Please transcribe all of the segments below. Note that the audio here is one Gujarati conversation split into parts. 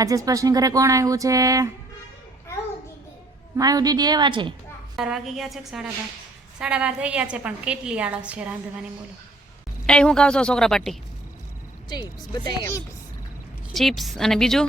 આજે સ્પર્શની ઘરે કોણ આવ્યું છે? માયુ દીદી એવા છે. 12 વાગી ગયા છે કે 12:30? 12:30 થઈ ગયા છે, પણ કેટલી આળસ છે રાંધવાની બોલો. એ હું ખાવ છો છોકરા પાટી? ચિપ્સ અને બીજું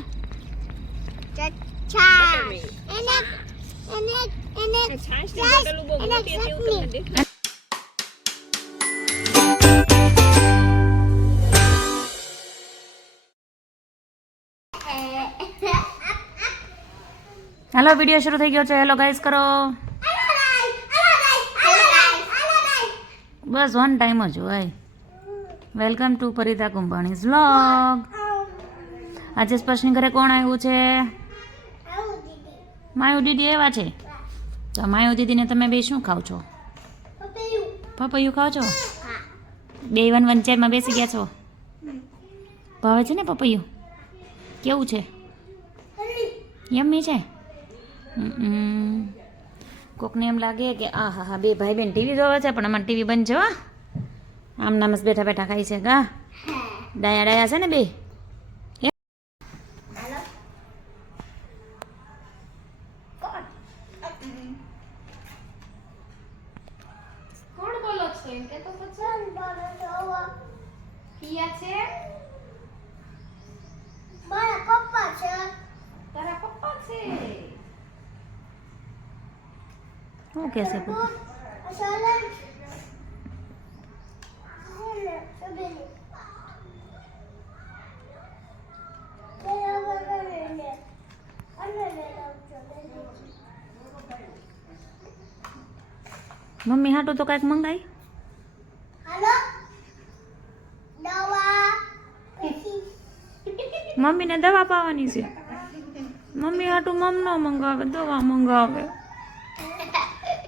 હાલો, વિડીયો શરૂ થઈ ગયો છે. હેલો ગાઈસ કરો. બસ ઓન ટાઈમ જ હોય. Welcome to Parita Kumbhani's vlog. આજે સ્પર્શની ઘરે કોણ આવ્યું છે? માયુ દીદી એવા છે. તો માયુ દીદીને તમે બે શું ખાવ છો? પપૈયું ખાવ છો? બે 1-1 ચેરમાં બેસી ગયા છો? ભાવે છે ને પપૈયું? કેવું છે? યમ્મી છે. કોકને એમ લાગે કે આ હા હા બે ભાઈ બેન ટીવી જોવે છે, પણ અમારે ટીવી બંધ છે. આમ નામસ બેઠા બેઠા ખાઈ છે. ગા ડાયા ડાયા છે ને બે. કોણ બોલો છો? એમ કે તો પછી પિયા છે. મારા પપ્પા છે. તારા પપ્પા છે. શું કે છે? મમ્મી હાટું તો કાંઈક મંગાઈ. મમ્મીને દવા પાવાની છે. મમ્મી હાટું મમ ન મંગાવે, દવા મંગાવે.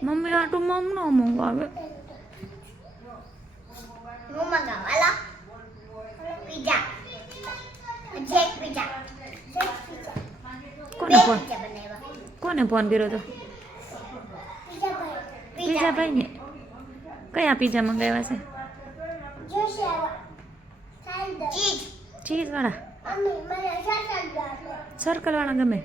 મમ્મી હાટું મમ ન મંગાવે. કોને ફોન કર્યો તો? પીઝા ભાઈ ને. કયા પીઝા મંગાવ્યા છે? ચીઝ વાળા. સર્કલ વાળા ગમે.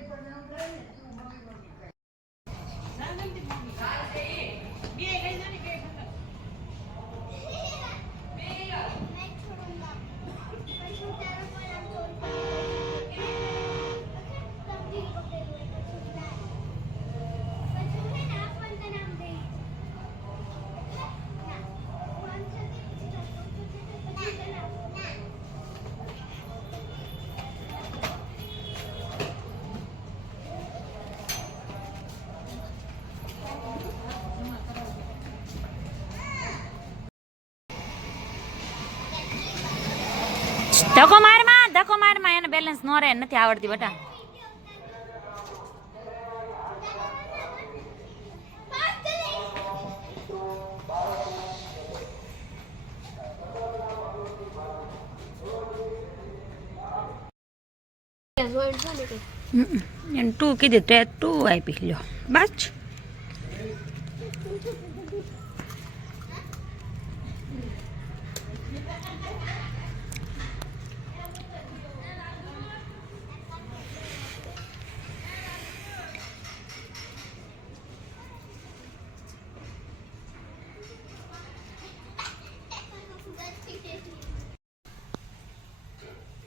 ધક્કો મારમાં એને બેલેન્સ નો રહે, નથી આવડતી બટા. એને 2 કીધી તે 2 આપી લ્યો બસ.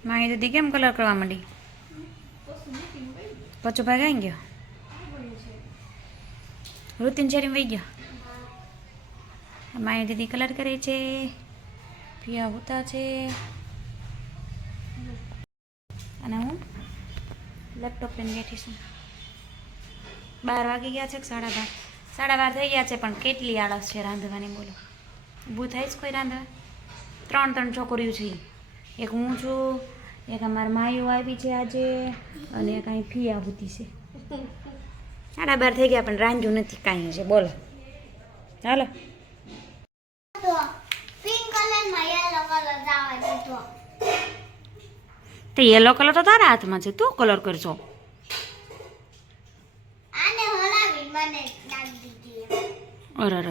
મારી દીદી કેમ કલર કરવા માંડી? પછો ભાઈ ગાઈ ગયો. રૂતીન શેરી વહી ગયો. મારી દીદી કલર કરે છે. પિયા હોતા છે. અને હું લેપટોપ લઈને બેઠી છું. 12 વાગી ગયા છે કે 12:30? 12:30 થઈ ગયા છે, પણ કેટલી આળસ છે રાંધવાની બોલો. ઊભું થાય છે કોઈ રાંધવા? 3 છોકરીઓ છે. એક હું છું, એક અમારા માયુ આવી છે આજે, અને એક અહીં ફિયા હોતી છે. 12:30 થઈ ગયા, પણ રાંધ્યું નથી કાંઈ છે બોલો. ચાલો. તો યેલો કલર તો તારા હાથમાં છે, તું કલર કરશો. અરે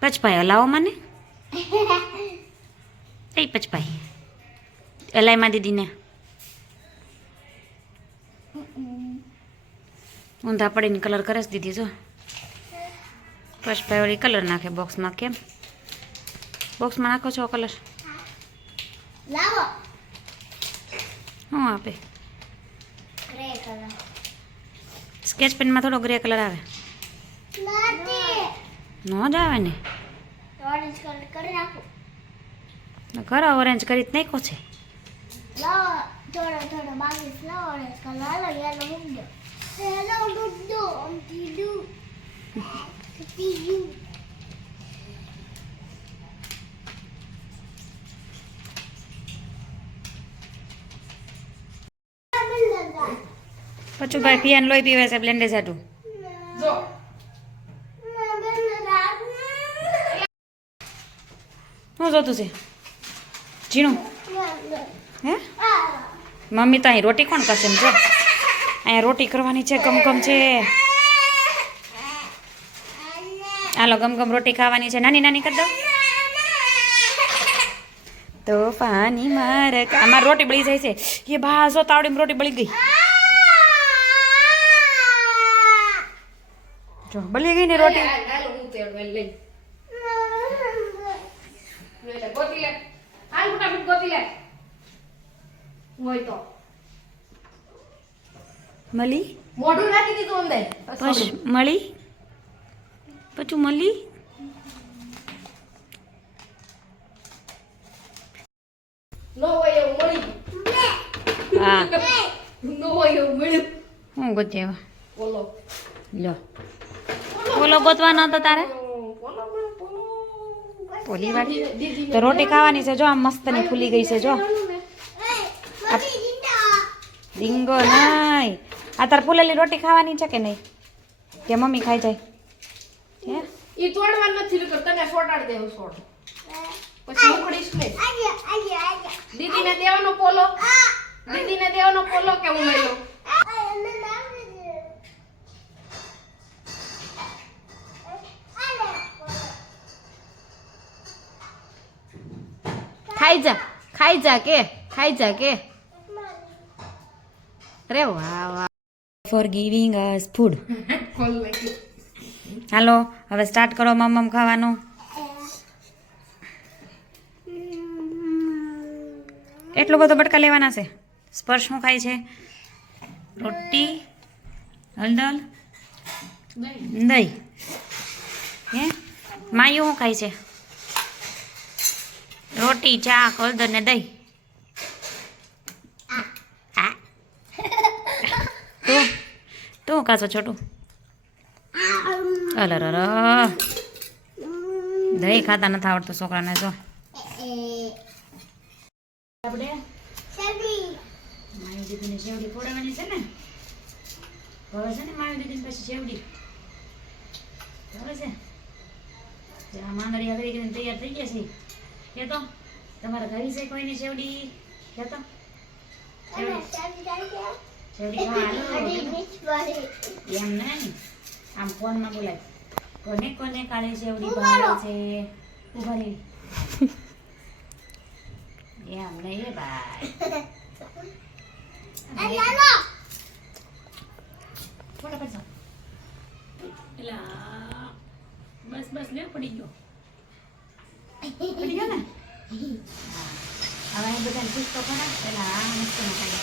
પચપાઈ હલાવો મને. એ પચપાઈ એલાઈમાં દીદીને ઊંધા પડીને કલર કરે છે દીદી જો પુષ્પા વળી કલર નાખે બોક્સમાં. કેમ બોક્સમાં નાખો છો કલર? લાવો શું આપે? ગ્રે કલર સ્કેચ પેનમાં થોડો ગ્રે કલર આવે. નથી ન જ આવે ને. ઓરેન્જ કલર કરી નાખું. ખરો ઓરેન્જ કરી જ નાખ્યો છે. લાવો થોડો બાકી છે. લાવો ઓરેન્જ કલર હાલો યેલો મૂકી દો. યેલો મૂકી દો આમ કીધું કીધું પછી ભાઈ પિયાન લોહી પીવે છે બ્લેન્ડેજ હાટું. જો શું જોતું છે ઝીણું? હે મમ્મી તો અહીં રોટી કોણ કરશે એમ જો અહીંયા રોટી કરવાની છે. ગમગમ છે. હાલો ગમગમ રોટી ખાવાની છે. નાની નાની કરી દો તો પાણી મારે. આમાં રોટી બળી જાય છે. એ બા જો તાવડીમાં રોટી બળી ગઈ. જો બળી ગઈ ને રોટી. હાલ હું તેડ લઈ લઈ લે ગોતી લે. હાલ ફટાફટ ગોતી લે હોય તો મળી મોઢું નાખી દીધું અંદર. બસ મળી પછી મળી. નો હોય એવું મળી. હા નો હોય એવું મળ્યું. હું ગોતી આવ્યા. બોલો લો બોલો ગોતવાનો હતો તારે બોલો બોલો પોલી વાળી તો રોટી ખાવાની છે. જો આમ મસ્ત ની ફૂલી ગઈ છે. જો ડીંગો નહીં. આ તાર ફૂલેલી રોટી ખાવાની છે કે નહીં? કે મમ્મી ખાઈ જાય? હે ઈ તોડવા નથી લીધું. તને સોટાડ દેવું સોટ પછી ઉખડીશ ને. દીદીને દેવાનો પોલો. દીદીને દેવાનો પોલો કે હું લઈ લઉં? ખાઈ જા કે રે વાહ વાહ ફોર ગિવિંગ અસ ફૂડ. ખોલ નાખ્યું. હાલો હવે સ્ટાર્ટ કરો મમ્મ ખાવાનું. એટલો બધો બટકા લેવાના છે. સ્પર્શ શું ખાય છે? રોટી હળદર દહીં. હે માયું શું ખાય છે? રોટી ચા હળદર ને દહીં. તું તું કાચો છોટું અલર દહીં ખાતા નથી આવડતું છોકરાને. જો આપણે માયું દીદીને શેવડી ખોડાવવાની છે ને. હવે છે ને માયું દીદીને પછી શેવડી હવે છે. આ માંગડિયા કરી કરીને તૈયાર થઈ ગયા છે. કે તો તમારા ઘરે છે કોઈની શેવડી? કે તો શેવડી ખાવા એમ નહીં આમ ફોનમાં બોલાય. કોને કોને કાલે શેવડી ભાવે છે? ઉભા રહી એમ નહીં ભાઈ. થોડા પૈસા એલા બસ બસ લે પડી ગયો ને. હવે અહીં બધાને પૂછતો ખરા પેલા આ મસ્ત ના ખાય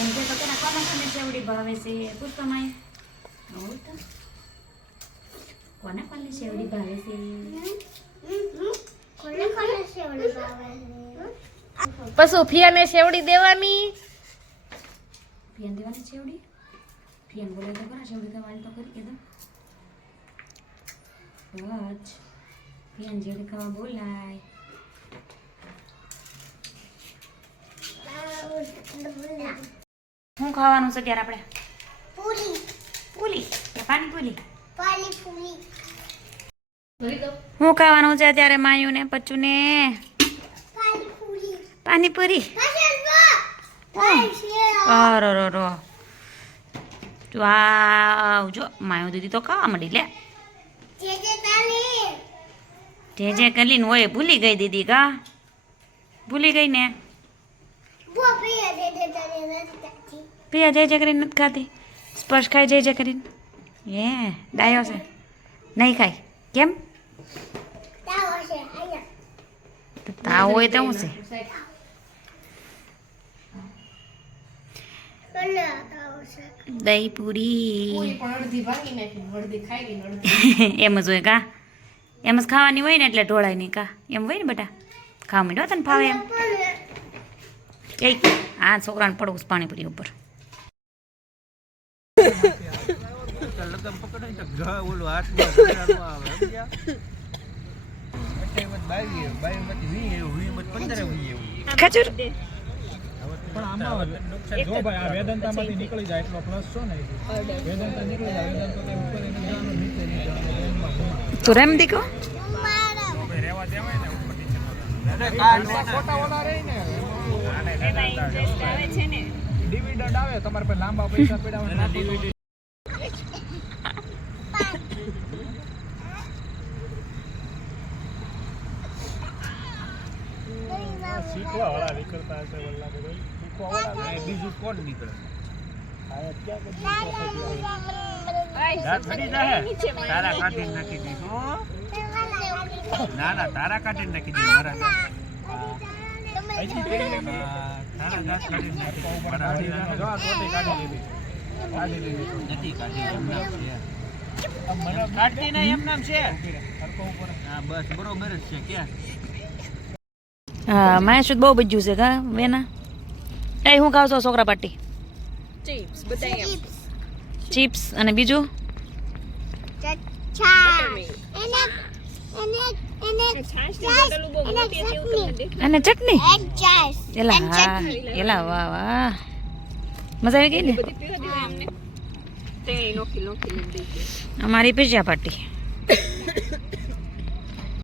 એમ કે તો પેલા કોને કોને શેવડી ભાવે છે પૂછતો માય. તો કોને કોને શેવડી ભાવે છે? પછી ફિયાને શેવડી દેવાની. ફિયાન દેવાની શેવડી? ફિયાન બોલે તો ખરા શેવડી દેવાની તો કરી કીધું. બસ ફિયાન જેવડી ખાવા બોલાય. શું ખાવાનું છે ત્યારે આપણે? પૂરી પૂરી કે પાણીપુરી? પાણીપુરી ભરી દો. શું ખાવાનું છે અત્યારે માયું ને પચ્ચું ને? પાણીપુરી પાણીપુરી. અરે રો વાવ જો માયું દીદી તો ખાવા માંડી લે. જે કલીન હોય ભૂલી ગઈ દીદી કા ભૂલી ગઈ ને. वो पिया दे दे चाची પિયા જય જય કરીને નથી ખાતી સ્પર્શ ખાય જય જય કરીને એ ડાયો છે નહીં ખાય કેમ ताव से आया તાવ હોય તો શું છે बोले ताव से દહીં પૂરી પૂરી પણ અડધી ભાંગી નાખી અડધી ખાઈ ગઈ ને અડધી એમ જ હોય કા એમ જ ખાવાની હોય ને એટલે ઢોળાય નહીં કા એમ હોય ને બેટા ખાવા માંડ્યો તને ફાવે એમ એ આ છોકરાને પડવું છે પાણીપુરી ઉપર લગન પકડે ને તો ઘા ઓલું હાથમાં ઘરેલું આવે સમજ્યા? એટલે એમ જ બાવીમાંથી 20 એવું 15 એવું ખજૂર પણ આમાં જો ભાઈ આ વેદાંતામાંથી નીકળી જાય એટલો પ્લસ છો ને વેદાંતા નીકળી જાય વેદાંતા તો ઉપર એને જવાનું નીચે નહીં જવાનું એમાં ઘુમા. તું રેમ દીકો રહેવા દેવાય ને ઉપર નીચે ખોટા ઓલા રહી ને ડિવિડન્ડ આવે તમારે પાસે લાંબા પૈસા પડ્યા હોય તો શીખવા વાળા નીકળતા હશે વલ્લા બધું શીખવા વાળા બીજું કોણ નીકળે આ ક્યાં બધું દાંત પડી જાય તારા કાઢીને નાખી દીધું ના ના તારા કાઢીને નાખી દીધું મારા દાંત. અહીંથી પેલી તારા દાંત કાઢીને નાખી દીધું. મારા કાઢી નાખો. જો આ ટોટી કાઢી લીધી નથી કાઢી એમ નામ છે મને કાઢી ના એમ નામ છે સરકો ઉપર હા બસ બરોબર જ છે ક્યાં હા માય બહુ બજ્યું છે કા વેના એ હું ખાવ છો છોકરા પાટી ચિપ્સ અને બીજું चचा એને અને ચટણી છાસ એલા હા એલા વાહ વાહ મજા આવી ગઈ ને અમારી પીઝા પાર્ટી